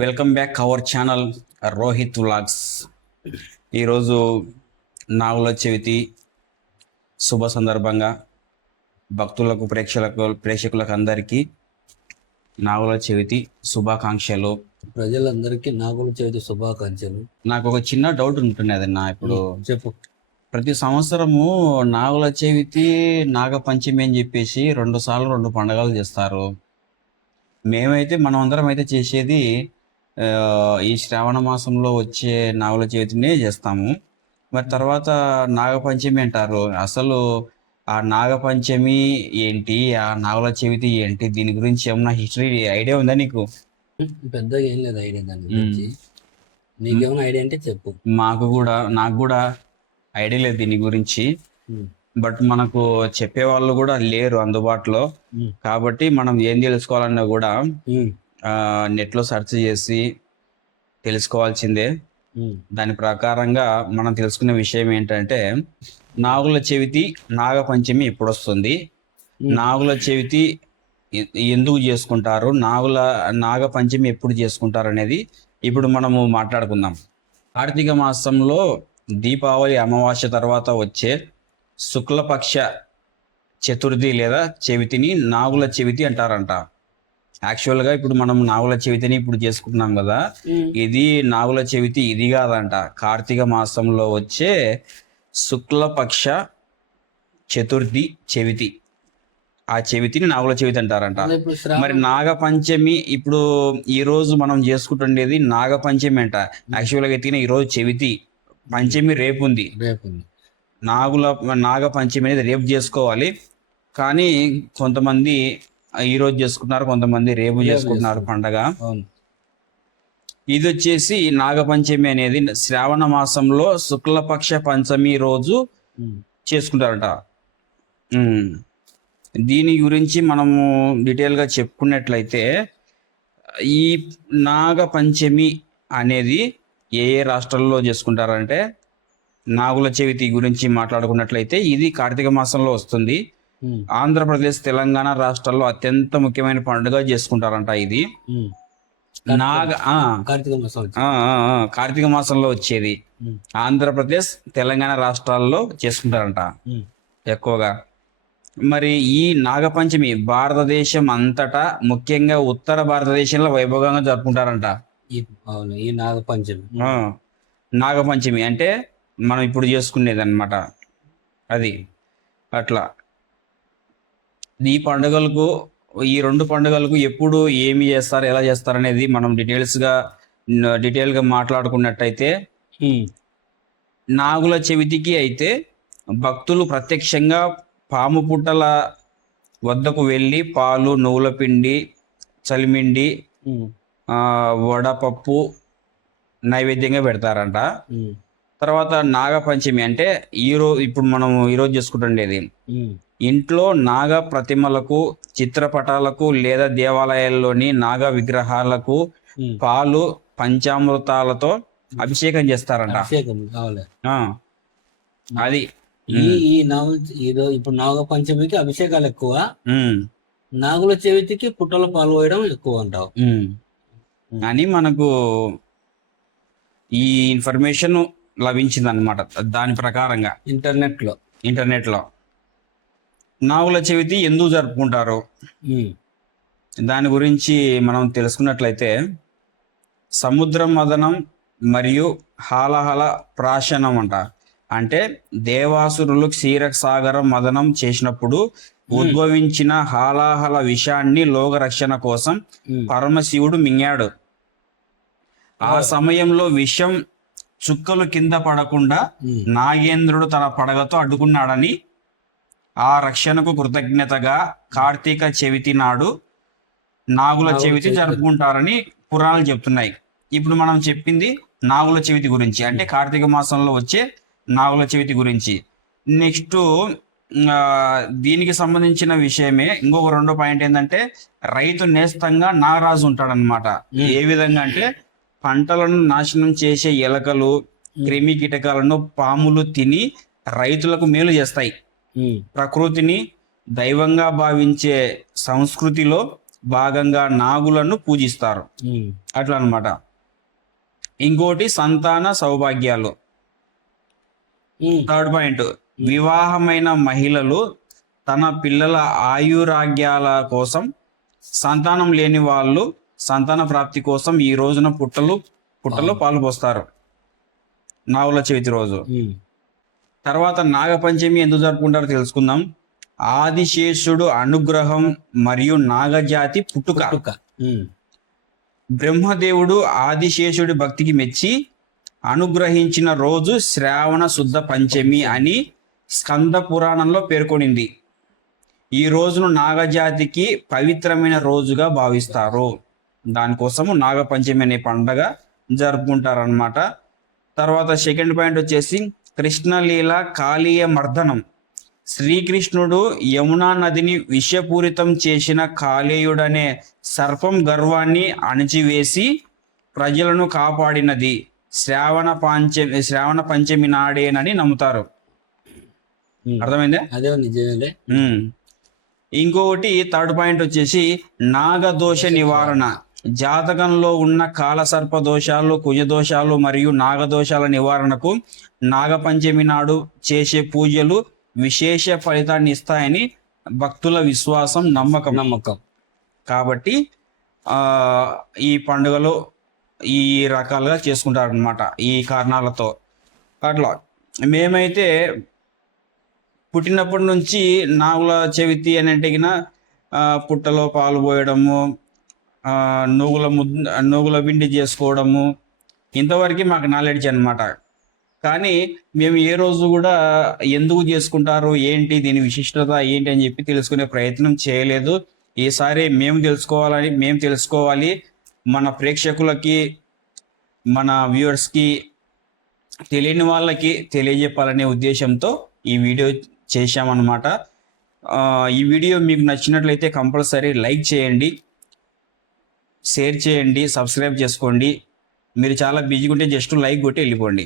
Welcome back our channel Rohit vlogs. ఈరోజు నాగుల చవితి శుభ సందర్భంగా భక్తులకు ప్రేక్షకులకు అందరికీ నాగుల చవితి శుభాకాంక్షలు. ప్రజలందరికీ నాగుల చవితి శుభాకాంక్షలు. నాకు ఒక చిన్న డౌట్ ఉంటుంది అదన్నా. ఇప్పుడు చెప్పు. ప్రతి సంవత్సరము నాగుల చవితి నాగపంచమి అని చెప్పేసి 2 సార్లు 2 పండుగలు చేస్తారు. మేమైతే మనం అందరం అయితే చేసేది ఈ శ్రావణ మాసంలో వచ్చే నాగుల చవితినే చేస్తాము. మరి తర్వాత నాగపంచమి అంటారు. అసలు ఆ నాగపంచమి ఏంటి, ఆ నాగుల చవితి ఏంటి, దీని గురించి ఏమన్నా హిస్టరీ ఐడియా ఉందా నీకు? పెద్దగా ఏం లేదు ఐడియా దాని గురించి. నీకేమైనా ఐడియా అంటే చెప్పు. నాకు కూడా ఐడియా లేదు దీని గురించి. బట్ మనకు చెప్పేవాళ్ళు కూడా లేరు అందుబాటులో. కాబట్టి మనం ఏం తెలుసుకోవాలన్నా కూడా నెట్లో సెర్చ్ చేసి తెలుసుకోవాల్సిందే. దాని ప్రకారంగా మనం తెలుసుకునే విషయం ఏంటంటే, నాగుల చవితి నాగపంచమి ఎప్పుడు వస్తుంది, నాగుల చవితి ఎందుకు చేసుకుంటారు, నాగపంచమి ఎప్పుడు చేసుకుంటారు అనేది ఇప్పుడు మనము మాట్లాడుకుందాం. కార్తీక మాసంలో దీపావళి అమావాస్య తర్వాత వచ్చే శుక్లపక్ష చతుర్థి లేదా చవితిని నాగుల చవితి అంటారంట. యాక్చువల్గా ఇప్పుడు మనం నాగుల చవితిని ఇప్పుడు చేసుకుంటున్నాం కదా, ఇది నాగుల చవితి ఇది కాదంట. కార్తీక మాసంలో వచ్చే శుక్లపక్ష చతుర్థి చవితి, ఆ చవితిని నాగుల చవితి అంటారంట. మరి నాగపంచమి ఇప్పుడు ఈ రోజు మనం చేసుకుంటుండేది నాగపంచమి అంట. యాక్చువల్గా అయితే ఈరోజు చవితి, పంచమి రేపు ఉంది. నాగపంచమి అనేది రేపు చేసుకోవాలి. కానీ కొంతమంది ఈరోజు చేసుకుంటున్నారు, కొంతమంది రేపు చేసుకుంటున్నారు పండగ. ఇది వచ్చేసి నాగపంచమి అనేది శ్రావణ మాసంలో శుక్లపక్ష పంచమి రోజు చేసుకుంటారట. దీని గురించి మనము డీటెయిల్గా చెప్పుకున్నట్లయితే, ఈ నాగపంచమి అనేది ఏ రాష్ట్రాల్లో చేసుకుంటారంటే, నాగుల చవితి గురించి మాట్లాడుకున్నట్లయితే ఇది కార్తీక మాసంలో వస్తుంది. ఆంధ్రప్రదేశ్, తెలంగాణ రాష్ట్రాల్లో అత్యంత ముఖ్యమైన పండుగ చేసుకుంటారంట. ఇది కార్తీక మాసంలో వచ్చేది. ఆంధ్రప్రదేశ్, తెలంగాణ రాష్ట్రాల్లో చేసుకుంటారంట ఎక్కువగా. మరి ఈ నాగపంచమి భారతదేశం అంతటా, ముఖ్యంగా ఉత్తర భారతదేశంలో వైభవంగా జరుపుకుంటారంట. ఈ నాగపంచమి అంటే మనం ఇప్పుడు చేసుకునేది అన్నమాట. అది అట్లా. ఈ పండుగలకు, ఈ 2 పండుగలకు ఎప్పుడు ఏమి చేస్తారు, ఎలా చేస్తారు అనేది మనం డీటెయిల్గా మాట్లాడుకున్నట్టయితే, నాగుల చవితికి అయితే భక్తులు ప్రత్యక్షంగా పాము పుట్టల వద్దకు వెళ్ళి పాలు, నువ్వుల పిండి, చలిమిండి, వడపప్పు నైవేద్యంగా పెడతారంట. తర్వాత నాగపంచమి అంటే ఇప్పుడు మనం ఈరోజు చేసుకుంటుండేది, ఇంట్లో నాగ ప్రతిమలకు, చిత్రపటాలకు లేదా దేవాలయాల్లోని నాగ విగ్రహాలకు పాలు, పంచామృతాలతో అభిషేకం చేస్తారంట. అది ఇప్పుడు నాగ పంచమికి అభిషేకాలు ఎక్కువ, నాగుల చవితికి పుట్టల పాలు పోయడం ఎక్కువ అంటావు అని మనకు ఈ ఇన్ఫర్మేషన్ లభించింది అనమాట. దాని ప్రకారంగా ఇంటర్నెట్లో నాగుల చవితి ఎందుకు జరుపుకుంటారు దాని గురించి మనం తెలుసుకున్నట్లయితే, సముద్ర మదనం మరియు హాలహల ప్రాశనం అంట. అంటే దేవాసురులు క్షీరసాగర మదనం చేసినప్పుడు ఉద్భవించిన హాలాహల విషాన్ని లోక రక్షణ కోసం పరమశివుడు మింగాడు. ఆ సమయంలో విషం చుక్కలు కింద పడకుండా నాగేంద్రుడు తన పడగతో అడ్డుకున్నాడని, ఆ రక్షణకు కృతజ్ఞతగా కార్తీక చవితి నాడు నాగుల చవితి జరుపుకుంటారని పురాణాలు చెప్తున్నాయి. ఇప్పుడు మనం చెప్పింది నాగుల చవితి గురించి, అంటే కార్తీక మాసంలో వచ్చే నాగుల చవితి గురించి. నెక్స్ట్ దీనికి సంబంధించిన విషయమే ఇంకొక 2 పాయింట్ ఏంటంటే, రైతు నేస్తంగా నాగరాజు ఉంటాడనమాట. ఏ విధంగా అంటే, పంటలను నాశనం చేసే ఎలకలు, క్రిమి కీటకాలను పాములు తిని రైతులకు మేలు చేస్తాయి. ప్రకృతిని దైవంగా భావించే సంస్కృతిలో భాగంగా నాగులను పూజిస్తారు. అట్లా అన్నమాట. ఇంకోటి సంతాన సౌభాగ్యాలు. థర్డ్ పాయింట్, వివాహమైన మహిళలు తన పిల్లల ఆయురాగ్యాల కోసం, సంతానం లేని వాళ్ళు సంతాన ప్రాప్తి కోసం ఈ రోజున పుట్టలో పాలు పోస్తారు నాగుల చవితి రోజు. తర్వాత నాగపంచమి ఎందుకు జరుపుకుంటారో తెలుసుకుందాం. ఆదిశేషుడు అనుగ్రహం మరియు నాగజాతి పుట్టుక. బ్రహ్మదేవుడు ఆదిశేషుడి భక్తికి మెచ్చి అనుగ్రహించిన రోజు శ్రావణ శుద్ధ పంచమి అని స్కంద పురాణంలో పేర్కొనింది. ఈ రోజును నాగజాతికి పవిత్రమైన రోజుగా భావిస్తారు. దానికోసము నాగపంచమి అనే పండగ జరుపుకుంటారనమాట. తర్వాత సెకండ్ పాయింట్ వచ్చేసి కృష్ణలీల కాళీయ మర్దనం. శ్రీకృష్ణుడు యమునా నదిని విషపూరితం చేసిన కాళేయుడనే సర్పం గర్వాన్ని అణిచివేసి ప్రజలను కాపాడినది శ్రావణ పంచమి నాడేనని నమ్ముతారు. అర్థమైందే? అదే నిజమేలే. ఇంకొకటి థర్డ్ పాయింట్ వచ్చేసి నాగదోష నివారణ. జాతకంలో ఉన్న కాలసర్ప దోషాలు, కుజదోషాలు మరియు నాగదోషాల నివారణకు నాగపంచమి నాడు చేసే పూజలు విశేష ఫలితాన్ని ఇస్తాయని భక్తుల విశ్వాసం, నమ్మకం. కాబట్టి ఈ పండుగలు ఈ రకాలుగా చేసుకుంటారనమాట ఈ కారణాలతో. అట్లా మేమైతే పుట్టినప్పటి నుంచి నాగుల చవితి అని అంటే పుట్టలో పాలు పోయడము, నూగుల పిండి చేసుకోవడము, ఇంతవరకు మాకు నాలెడ్జ్ అనమాట. కానీ మేము ఏ రోజు కూడా ఎందుకు చేసుకుంటారు, ఏంటి దీని విశిష్టత ఏంటి అని చెప్పి తెలుసుకునే ప్రయత్నం చేయలేదు. ఈసారి మేము తెలుసుకోవాలి, మన ప్రేక్షకులకి, మన వ్యూవర్స్కి, తెలియని వాళ్ళకి తెలియజెప్పాలనే ఉద్దేశంతో ఈ వీడియో చేశామన్నమాట. ఈ వీడియో మీకు నచ్చినట్లయితే కంపల్సరీ లైక్ చేయండి, షేర్ చేయండి, సబ్స్క్రైబ్ చేసుకోండి. మీరు చాలా బిజీగా ఉంటే జస్ట్ లైక్ కొట్టి వెళ్ళిపోండి.